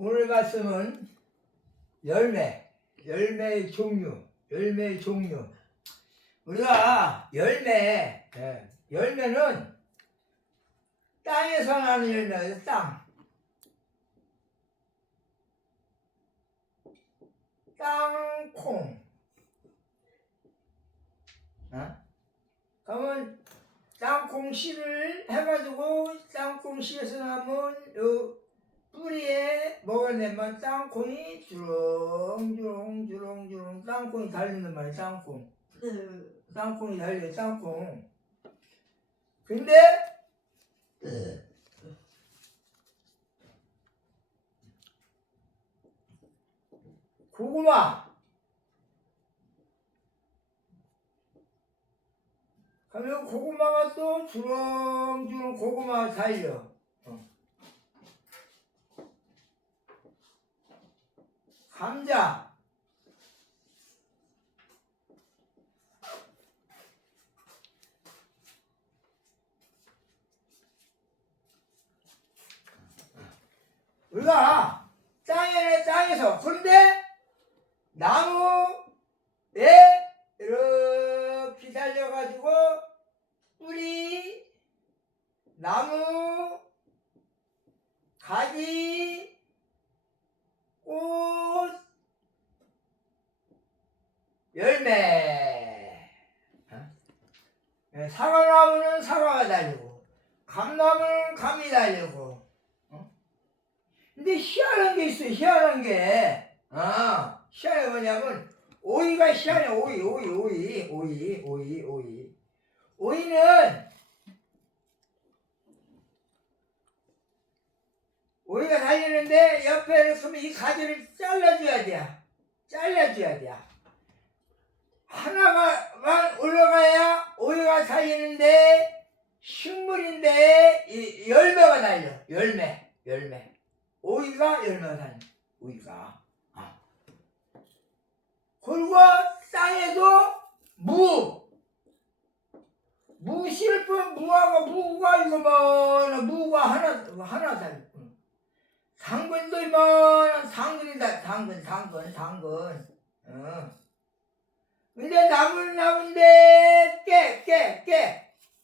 오늘 말씀은 열매의 종류. 우리가 열매는 땅에서 나는 열매예요. 땅콩. 그러면 땅콩 씨를 해가지고 땅콩 씨에서 나면 요 뿌리에 뭐가 내면 땅콩이 주렁주렁 땅콩이 달린단 말이야. 땅콩이 달려. 땅콩. 근데 고구마. 그러면 고구마가 또 주렁주렁 고구마가 달려. 감자. 우리가 땅에서 그런데 나무에 이렇게 달려가지고 뿌리, 나무, 가지, 꽃, 열매. 사과나무는 사과가 달리고 감나무는 감이 달리고. 근데 희한한 게 있어요. 희한한 게 뭐냐면 오이가 희한해. 오이가 달리는데 옆에 이렇게 이 가지를 잘라줘야 돼. 하나만 올라가야 오이가 달리는데 식물인데 이 열매가 달려. 열매. 오이가 열매가 달려. 오이가. 그리고 땅에도 무 씨를 뿌면 무가 이거만 무가 하나 달려. 당근도 이만한 당근이다. 당근. 근데 나무인데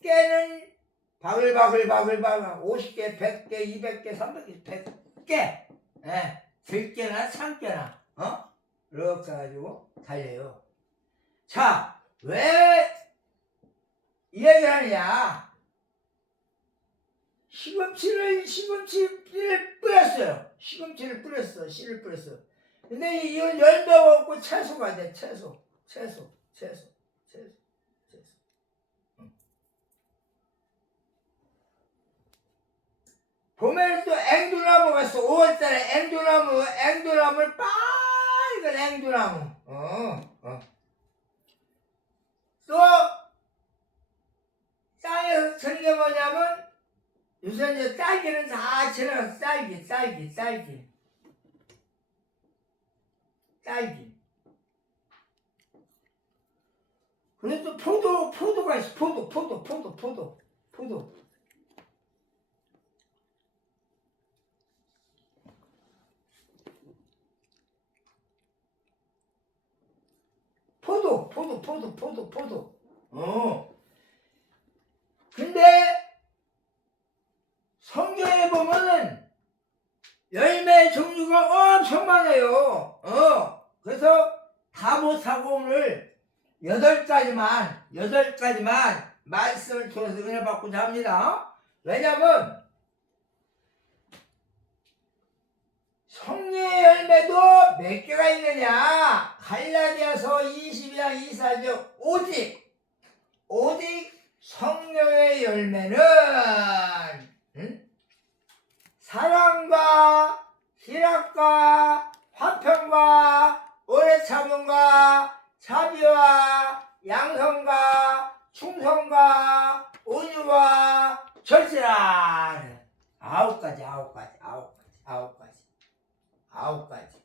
깨는 바글바글 50개, 100개, 200개, 300개, 100개. 10개나 3개나 이렇게 해가지고 달려요. 자, 왜 이 얘기를 하느냐? 시금치를 뿌렸어요. 씨를 뿌렸어. 근데 이건 열매가 없고 채소가 돼. 채소. 봄에는 또 앵두나무가 있어. 5월달에 앵두나무를 빨간 앵두나무. 또 땅에서 전 게 뭐냐면 요새 이제 딸기는 다 지나갔어. 딸기. 그래서 또 포도가 있어. 포도. 포도. 근데 성경에 보면은 열매 종류가 엄청 많아요. 그래서 다 못하고 오늘 8가지만 말씀을 통해서 은혜 받고자 합니다. 왜냐면 성령의 열매도 몇 개가 있느냐? 갈라디아서 22장 24절 오직 성령의 열매는 사랑과 희락과 화평과 오래 참음과 자비와 양성과 충성과 온유와 절제라. 9가지.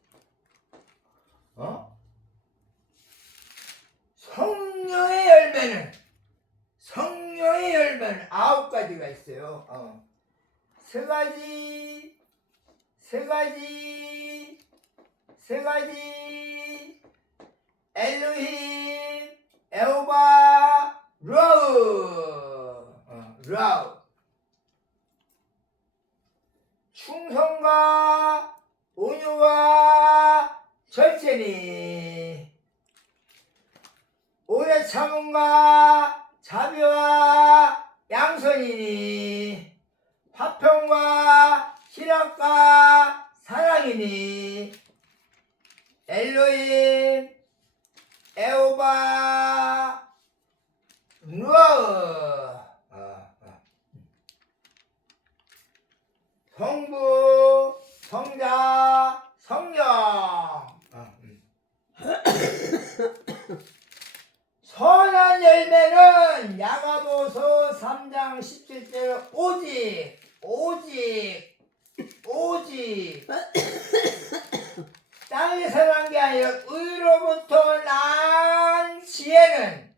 성령의 열매는 9가지가 있어요. 세 세 가지 엘로힘 에호바 라우 충성과 온유와 절제니 오래 참음과 자비와 양선이니 화평과 희락과 사랑이니 엘로힘 에호바 루아 성부 성자 성령 선한 열매는 야고보서 3장 17절 오직 땅에서 난 게 아니라 의로부터 난 지혜는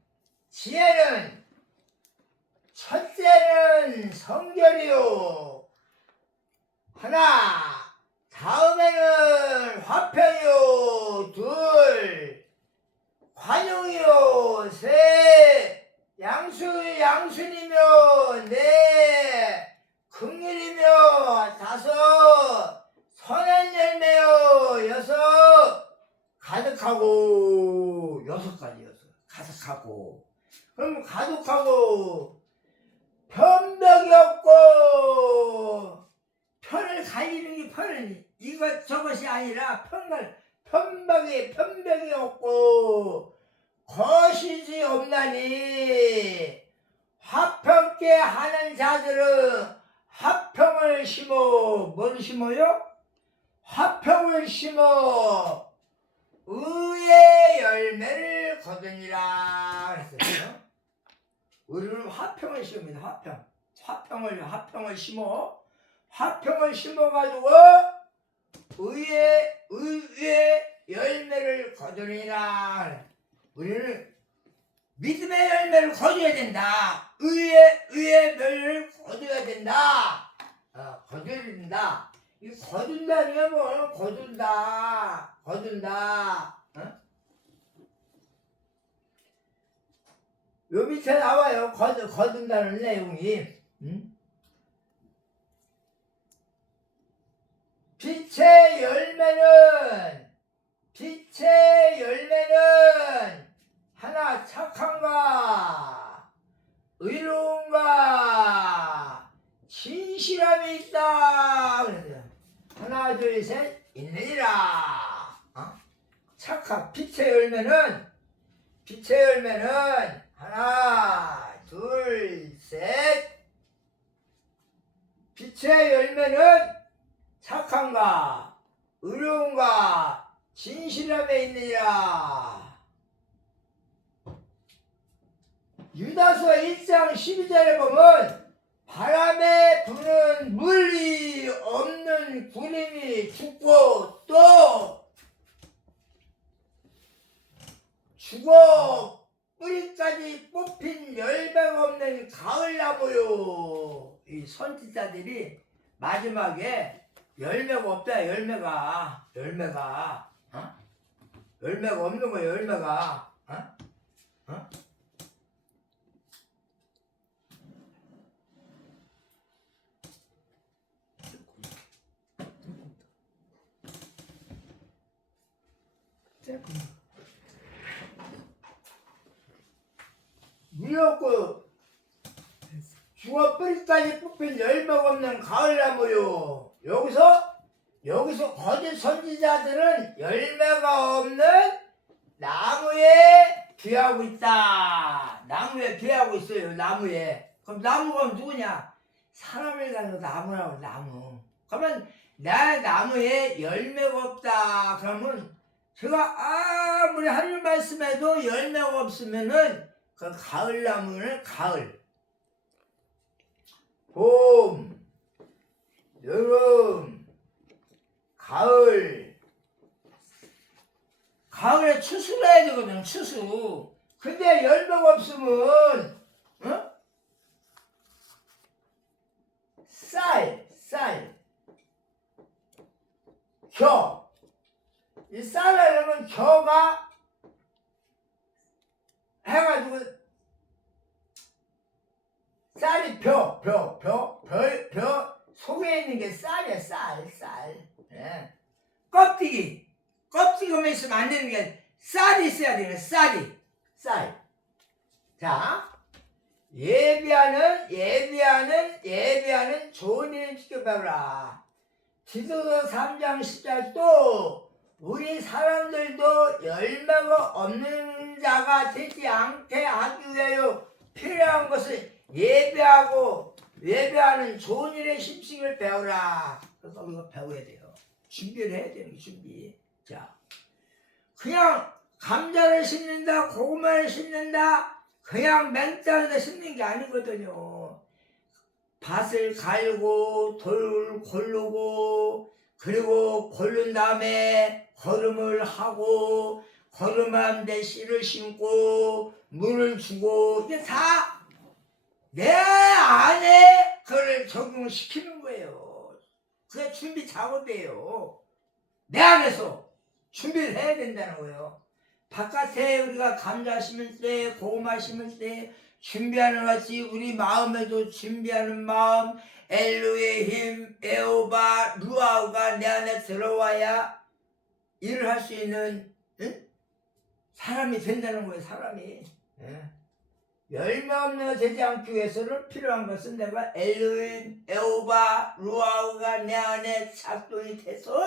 첫째는 성결이요 하나 다음에는 화평이요 둘 관용이요 셋 양순이며 넷 긍휼이며 다섯 선한 열매요 여섯 가득하고 여섯 가지 가득하고 그럼 가득하고 편벽이 없고 편을 갈리는 게 편은 이것 저것이 아니라 편벽이 없고 거시지 없나니 화평케 하는 자들은 화평을 심어 뭘 심어요? 화평을 심어 의의 열매를 거두니라 그랬어요. 우리는 화평을 심습니다. 화평을 심어가지고 의의 열매를 거두니라. 우리는 믿음의 열매를 거둬야 된다. 의의 열매를 거둬야 된다. 거둬야 된다. 이 거둔다는 게 뭐예요? 거둔다. 요 밑에 나와요. 거둔다는 내용이. 빛의 열매는 하나 착함과 의로움과 진실함이 있다. 그랬어요. 하나 둘 셋 있느니라. 빛의 열매는 하나 둘 셋 빛의 열매는 착함과 의로움과 진실함에 있느니라. 유다서 1장 12절에 보면 바람에 부는 물이 없는 구름이 죽고 또 죽어 뿌리까지 뽑힌 열매가 없는 가을나무요. 이 선지자들이 마지막에 열매가 없다. 열매가 없는 거예요. 열매가 물이 없고 죽어 뿌리까지 뽑힌 열매가 없는 가을나무요. 여기서 거짓 선지자들은 열매가 없는 나무에 비하고 있다. 나무에 비하고 있어요. 나무에. 그럼 나무가 누구냐? 사람을 가지고 나무라고. 나무. 그러면 나 나무에 열매가 없다. 그러면 제가 아무리 하늘 말씀해도 열매가 없으면은 그 가을나무는 가을, 봄, 여름, 가을에 추수를 해야 되거든. 추수. 근데 열매가 없으면 쌀 겨. 이 쌀하려면 겨가 해가지고 쌀이 벼 속에 있는 게 쌀이야. 쌀. 예. 껍데기만 있으면 안 되는 게 쌀이 있어야 되는 쌀이. 쌀. 자, 예비하는 좋은 일을 지켜봐라. 디도서 3장 10절 또 우리 사람들도 열매가 없는 자가 되지 않게 하기 위하여 필요한 것을 예배하는 좋은 일의 심식을 배우라. 그래서 우리가 배워야 돼요. 준비를 해야 되는 준비. 자, 그냥 감자를 심는다, 고구마를 심는다, 그냥 맹땅에다 심는 게 아니거든요. 밭을 갈고 돌 고르고 그리고 고른 다음에 거름을 하고 거름한 데 씨를 심고 물을 주고 이게 다 내 안에 그걸 적용시키는 거예요. 그게 준비 작업이에요. 내 안에서 준비를 해야 된다는 거예요. 바깥에 우리가 감자 심을 때 고구마 심을 때 준비하는 같이 우리 마음에도 준비하는 마음 엘로의 힘 에호바 루아우가 내 안에 들어와야 일을 할 수 있는 사람이 된다는 거예요. 사람이. 열매 없는 되지 않기 위해서는 필요한 것은 내가 엘로힘 에호바 루아우가 내 안에 작동이 돼서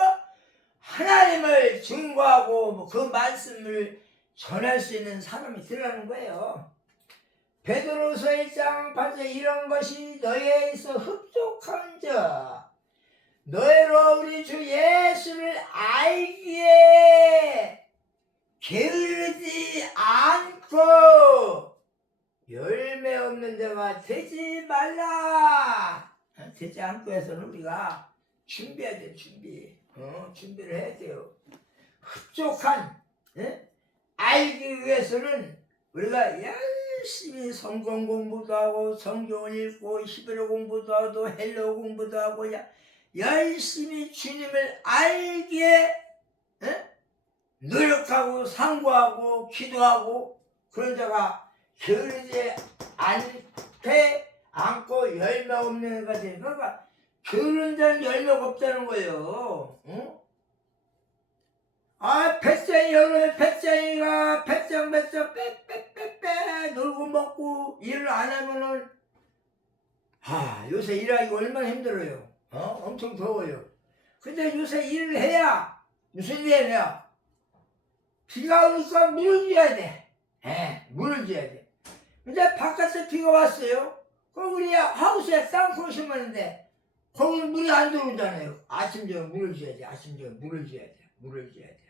하나님을 증거하고 그 말씀을 전할 수 있는 사람이 되라는 거예요. 베드로서 1장 8절 이런 것이 너희에 있어 흡족한자 너희로 우리 주 예수를 알기에 게으르지 않고 열매 없는 자가 되지 말라. 되지 않고 해서는 우리가 준비해야 돼. 준비를 해야 돼요. 흡족한 알기 위해서는 우리가 열심히 성경 공부도 하고 성경을 읽고 히브리 공부도 하고 헬라어 공부도 하고 열심히 주님을 알기에 노력하고 상고하고 기도하고 그런 자가 게으르지 않고 열매 없는 애가 되니까 그러니까 게으른 자는 열매가 없다는 거예요. 배짱이 여름에 배짱이가 배짱 빼 놀고 먹고 일을 안 하면은 요새 일하기가 얼마나 힘들어요. 엄청 더워요. 근데 요새 일을 해야 무슨 일을 해야 비가 오니까 물을 줘야 돼. 물을 줘야 돼. 근데 바깥에 비가 왔어요. 그럼 우리 하우스에 땅콩 심었는데 거기는 물이 안 들어오잖아요. 아침 저녁 물을 줘야 돼. 물을 줘야 돼.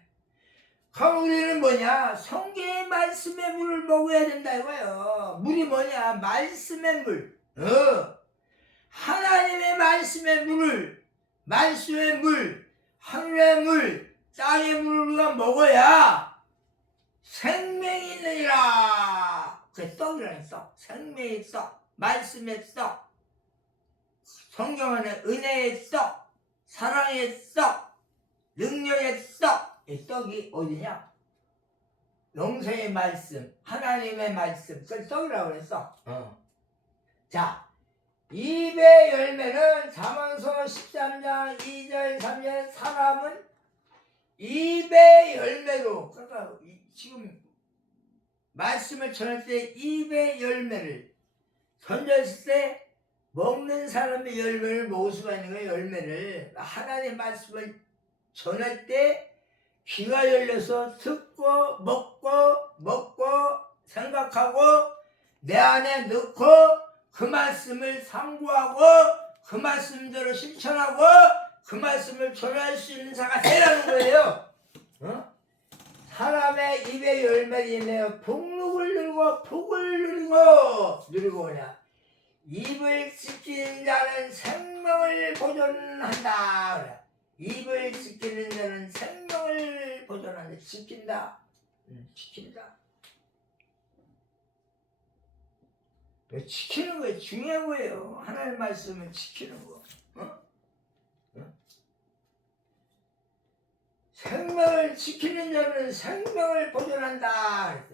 그럼 우리는 뭐냐? 성경의 말씀의 물을 먹어야 된다 이거예요. 물이 뭐냐? 말씀의 물. 하나님의 말씀의 물을 말씀의 물, 하늘의 물, 땅의 물을 우리가 먹어야 생명이 있느니라. 그 떡이라는 떡, 생명의 떡, 말씀의 떡, 성경 안에 은혜의 떡, 사랑의 떡, 능력의 떡. 이 떡이 어디냐? 영생의 말씀, 하나님의 말씀, 그걸 떡이라고 그랬어. 자, 입의 열매는 잠언서 13장 2절 3절 사람은 입의 열매로 그러니까 지금 말씀을 전할 때 입의 열매를 던졌을 때 먹는 사람의 열매를 먹을 수가 있는 거예요. 열매를 하나님의 말씀을 전할 때 귀가 열려서 듣고 먹고 생각하고 내 안에 넣고 그 말씀을 상고하고 그 말씀대로 실천하고 그 말씀을 전할 수 있는 자가 되라는 거예요. 사람의 입의 열매이며 복록을 누리고 복을 누리고 뭐냐? 입을 지키는 자는 생명을 보존한다. 입을 지키는 자는 생명을 보존한다. 지킨다. 지키는 거예요. 중요한 거예요. 하나님의 말씀을 지키는 거. 생명을 지키는 자는 생명을 보존한다.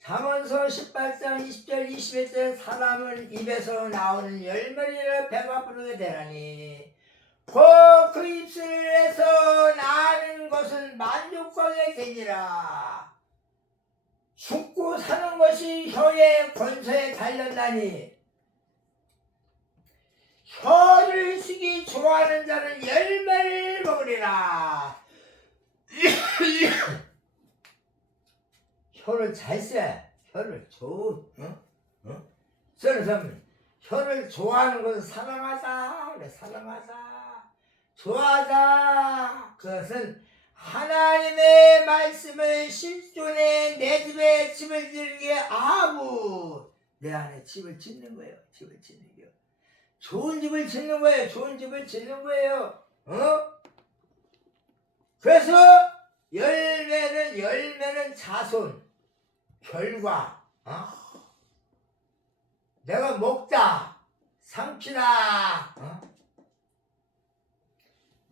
잠언서 18장 20절 21절 사람은 입에서 나오는 열매로 배가 부르게 되나니 곧 그 입술에서 나는 것은 만족하게 되니라. 죽고 사는 것이 혀의 권세에 달렸나니 혀를 쓰기 좋아하는 자는 열매를 먹으리라. 혀를 잘 써. 혀를 쓰는 사람은 혀를 좋아하는 것은 사랑하다. 그래, 사랑하다. 좋아하다. 그것은 하나님의 말씀을 실존해 내 집에 집을 짓게 아부. 내 안에 집을 짓는 거예요. 집을 짓는 거예요. 좋은 집을 짓는 거예요. 좋은 집을 짓는 거예요. 그래서 열매는 자손, 결과. 내가 먹다, 삼키다.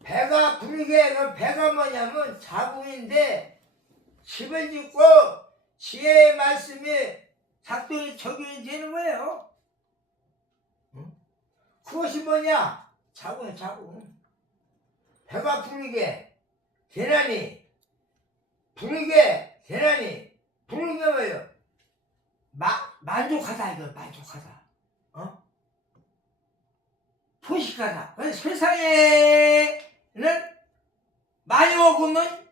배가 부르게, 배가 뭐냐면 자궁인데 집을 짓고 지혜의 말씀이 작동이 적용이 되는 거예요. 그것이 뭐냐? 자궁. 배가 부르게 되나니, 부르게 뭐예요? 만족하다, 이거 만족하다. 포식하다. 세상에는 많이 먹으면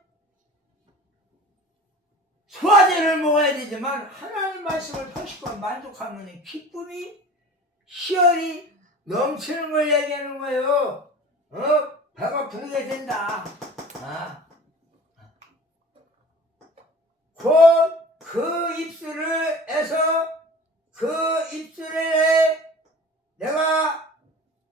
소화제를 먹어야 되지만 하나님 말씀을 포식하고 만족하면 기쁨이, 희열이 넘치는 걸 얘기하는 거예요. 배가 부르게 된다. 곧 그 입술을 해서 그 입술에 내가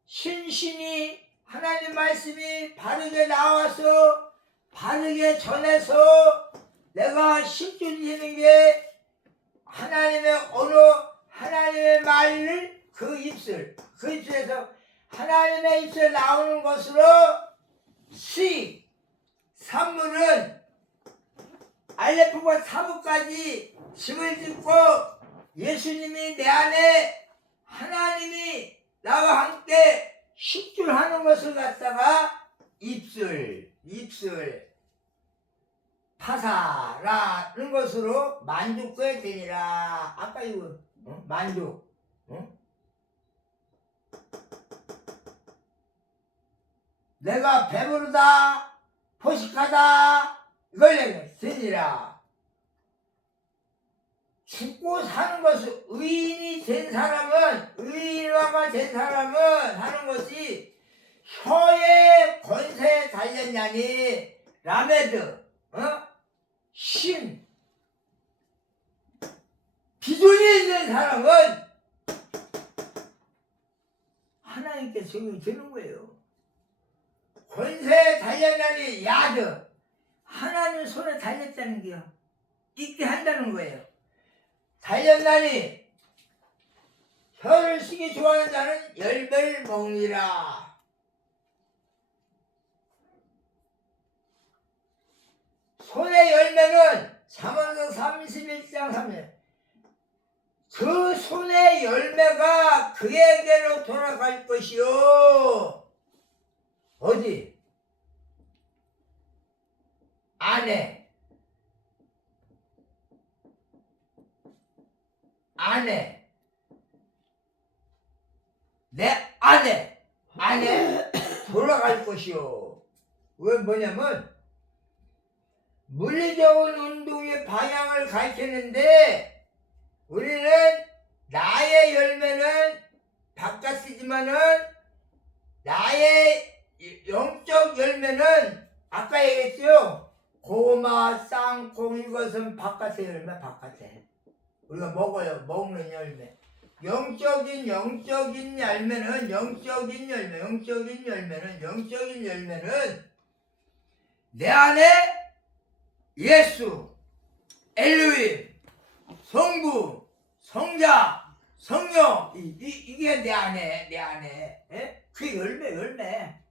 신신이 하나님 말씀이 바르게 나와서 바르게 전해서 내가 실존되는 게 하나님의 언어, 하나님의 말을 그 입술에서 하나님의 입술에 나오는 것으로 수익, 산물은 알레프과 사부까지 집을 짓고 예수님이 내 안에 하나님이 나와 함께 식주하는 것을 갖다가 입술 파사라는 것으로 만족해 되니라. 아까 이거 만족. 내가 배부르다, 포식하다, 이걸 얘기해. 되니라. 죽고 사는 것은 의인이 된 사람은, 의인화가 된 사람은 하는 것이 혀의 권세에 달렸냐니, 라메드, 신, 비전이 있는 사람은 하나님께 적용이 되는 거예요. 권세에 달렸나니 야드, 하나님 손에 달렸다는 게요. 있게 한다는 거예요. 달렸나니 혀를 쓰기 좋아하는 자는 열매를 먹니라. 손의 열매는 잠언서 31장 3절. 그 손의 열매가 그에게로 돌아갈 것이요. 어디? 안에. 내 안에 돌아갈 것이요. 왜 뭐냐면 물리적인 운동의 방향을 가르치는데 우리는 나의 열매는 바깥이지만은 나의 영적 열매는 아까 얘기했죠. 고마, 쌍콩 이것은 바깥의 열매, 바깥에 우리가 먹어요. 먹는 열매. 영적인 열매는 영적인 열매는 내 안에 예수, 엘로힘, 성부, 성자, 성령 이게 내 안에 그 열매.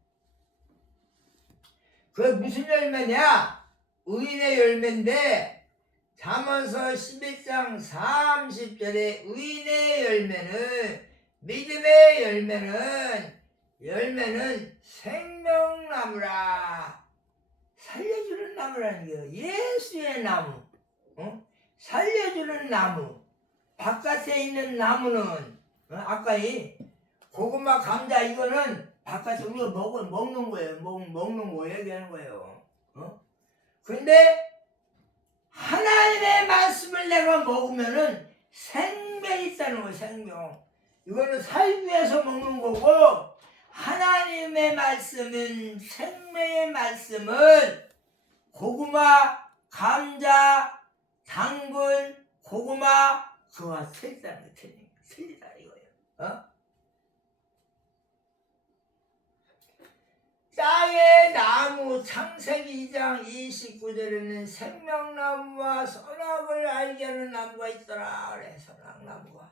그게 무슨 열매냐? 의인의 열매인데 잠언서 11장 30절에 의인의 열매는 믿음의 열매는 생명나무라. 살려주는 나무라는 게 예수의 나무. 살려주는 나무. 바깥에 있는 나무는 아까 이 고구마, 감자 이거는 바깥에 우리가 먹는 거예요. 먹는 거 얘기하는 거예요. 근데 하나님의 말씀을 내가 먹으면은 생명이 있다는 거예요. 생명. 이거는 살기 위해서 먹는 거고, 하나님의 말씀은, 생명의 말씀은 고구마, 감자, 당근, 고구마 그와 틀리다는 거. 틀리다 이거예요. 땅의 나무 창세기 2장 29절에는 생명나무와 선악을 알게 하는 나무가 있더라. 그래, 선악나무가.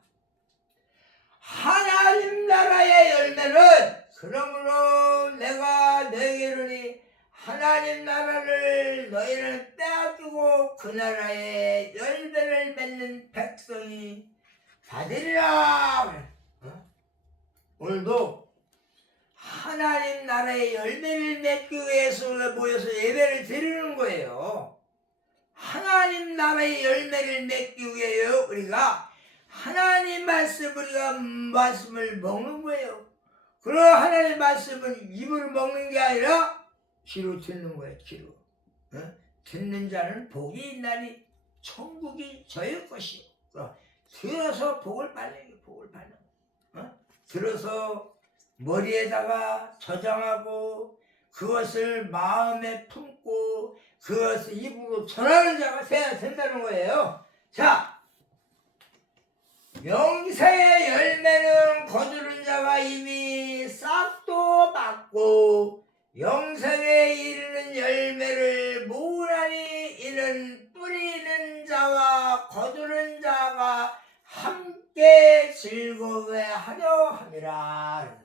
하나님 나라의 열매는, 그러므로 내가 너에게 이르니 하나님 나라를 너희는 빼앗기고 그 나라의 열매를 맺는 백성이 받으리라. 그래. 오늘도 하나님 나라의 열매를 맺기 위해서 모여서 예배를 드리는 거예요. 하나님 나라의 열매를 맺기 위해요. 우리가 하나님 말씀을 먹는 거예요. 그럼 하나님 말씀은 입으로 먹는 게 아니라 귀로 듣는 거예요. 귀로. 듣는 자는 복이 있나니 천국이 저의 것이요. 들어서 복을 받는 거예요. 들어서 머리에다가 저장하고 그것을 마음에 품고 그것을 입으로 전하는 자가 돼야 된다는 거예요. 자, 영생의 열매는 거두는 자가 이미 싹도 받고 영생에 이르는 열매를 모으나니 이는 뿌리는 자와 거두는 자가 함께 즐거워하려 함이라.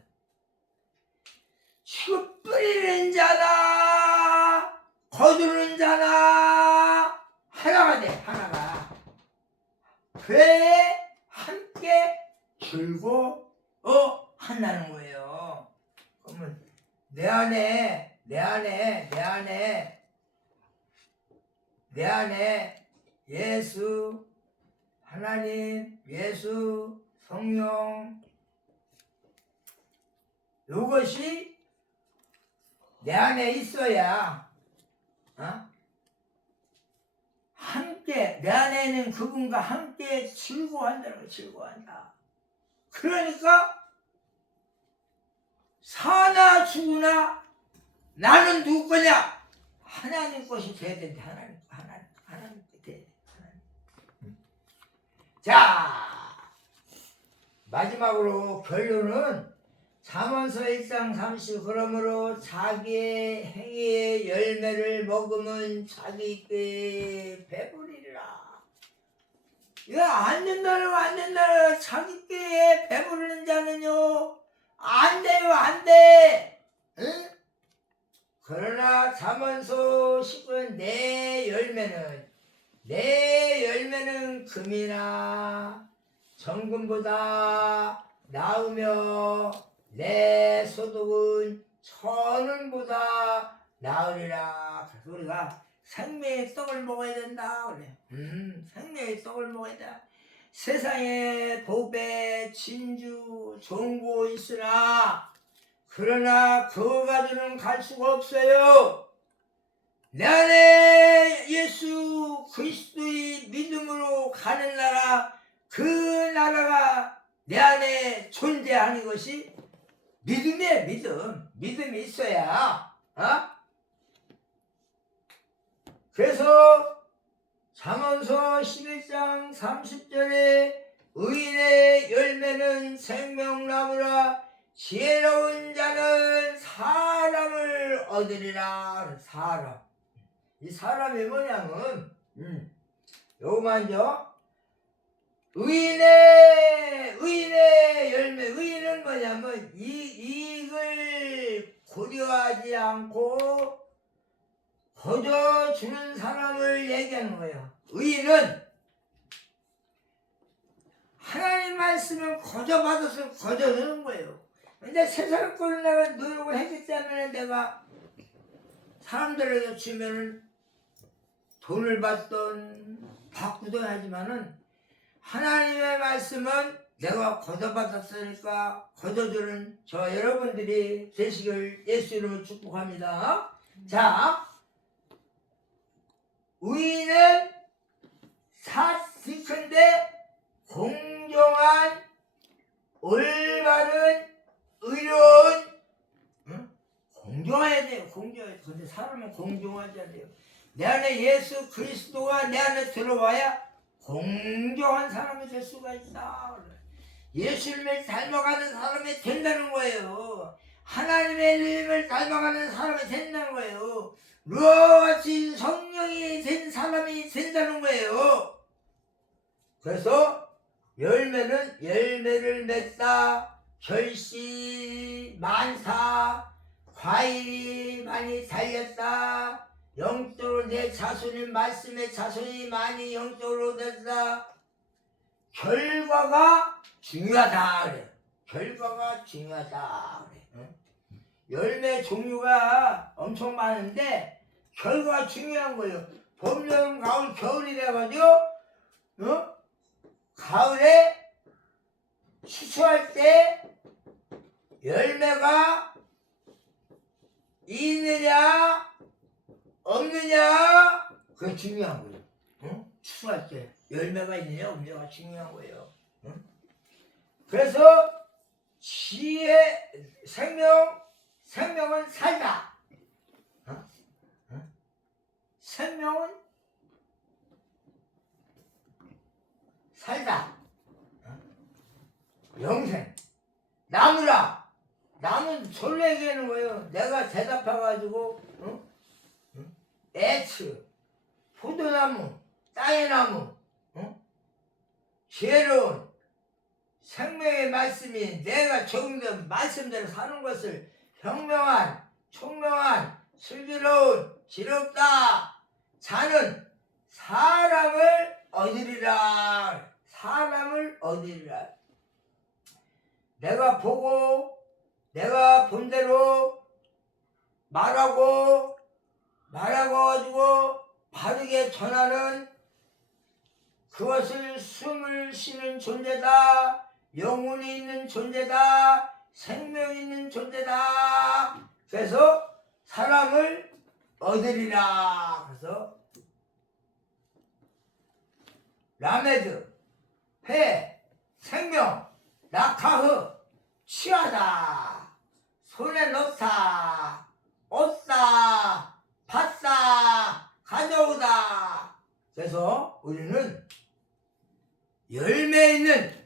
지금 뿌리는 자나 거두는 자나 하나가 돼. 하나가. 그래 함께 즐거워한다는 거예요. 그러면 내 안에 예수, 하나님, 예수, 성령, 이것이 내 안에 있어야 함께, 내 안에 있는 그분과 함께 즐거워한다는 거예요. 즐거워한다. 그러니까 사나 죽으나 나는 누구 거냐? 하나님 것이 돼야 된다. 하나님 것이 돼야 돼. 자, 마지막으로 결론은 잠언서 1장 30. 그러므로 자기의 행위의 열매를 먹으면 자기께 배부리리라. 이거 안 된다는 자기께 배부르는 자는요 안 돼요. 안 돼. 응? 그러나 잠언서 19년 내 열매는 금이나 정금보다 나으며 내 소득은 천원보다 나으리라. 그래서 우리가 생명의 떡을 먹어야 된다. 그래. 생명의 떡을 먹어야 돼. 세상에 보배, 진주, 좋은 거 있으나 그러나 그거 가지고는 갈 수가 없어요. 내 안에 예수 그리스도의 믿음으로 가는 나라, 그 나라가 내 안에 존재하는 것이 믿음이에요. 믿음이 있어야. 그래서 잠언서 11장 30절에 의인의 열매는 생명나무라 지혜로운 자는 사람을 얻으리라. 사람. 이 사람이 뭐냐면 요거 먼저 의인의 열매. 의인은 뭐냐면 이익을 고려하지 않고 거저주는 사람을 얘기하는 거예요. 의인은 하나님 말씀을 거저받아서 거저주는 거예요. 근데 세상 꼴을 내가 노력을 했기 때문에 내가 사람들에게 주면은 돈을 받던 바꾸던 하지만은 하나님의 말씀은 내가 거저받았으니까 거저주는 저 여러분들이 되시길 예수 이름으로 축복합니다. 자, 의인은 사직한데 공정한 올바른 의로운 공정해야 돼요. 공정해야 돼요. 근데 사람은 공정하지 않아요. 내 안에 예수 그리스도가 내 안에 들어와야 공정한 사람이 될 수가 있다. 예수님을 닮아가는 사람이 된다는 거예요. 하나님의 이름을 닮아가는 사람이 된다는 거예요. 루아와 같이 성령이 된 사람이 된다는 거예요. 그래서 열매는 열매를 맺다, 결실이 많다, 과일이 많이 달렸다, 영적으로 내 자손이 말씀의 자손이 많이 영적으로 됐다. 결과가 중요하다 그래. 결과가 중요하다 그래. 응? 열매 종류가 엄청 많은데 결과가 중요한 거예요. 봄, 여름, 가을, 겨울이 돼가지고 가을에 추수할 때 열매가 있느냐 없느냐 그게 중요한 거예요. 응? 추수할 때 열매가 있느냐 없느냐가 중요한 거예요. 응? 그래서 지혜 생명은 살다. 어? 어? 생명은 살다. 어? 영생. 나무라. 나무는 솔로 얘기하는 거예요. 내가 대답해가지고 애츠, 포도나무, 땅의 나무, 지혜로운 생명의 말씀이 내가 적용된 말씀대로 사는 것을 현명한, 총명한, 슬기로운, 지롭다. 자는 사람을 얻으리라. 사람을 얻으리라. 내가 보고 내가 본 대로 말하고 가지고 바르게 전하는 그것을 숨을 쉬는 존재다. 영혼이 있는 존재다. 생명이 있는 존재다. 그래서 사람을 얻으리라. 그래서 라메드, 폐, 생명, 낙하흐, 취하다, 손에 넣다, 얻다, 받다, 가져오다. 그래서 우리는 열매 있는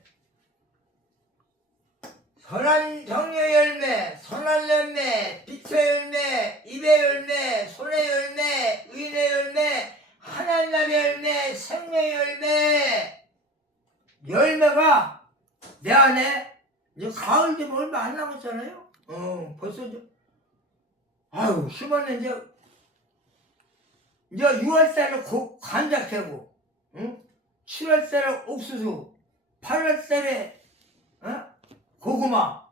선한 정의 열매, 선한 열매, 빛의 열매, 입의 열매, 손의 열매, 의인의 열매, 하나님의 열매, 생명의 열매. 열매가 내 안에 이제 가을 되면 얼마 안 남았잖아요. 벌써 아유 심었네. 이제 6월달에 감자 캐고, 7월달에 옥수수, 8월달에 고구마.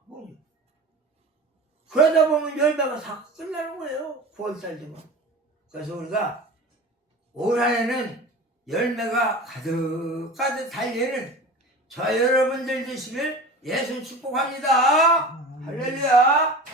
그러다 보면 열매가 다 끝나는 거예요. 9월달 되면. 그래서 우리가 올 한해는 열매가 가득 달리는 저 여러분들 되시길 예수 축복합니다. 할렐루야.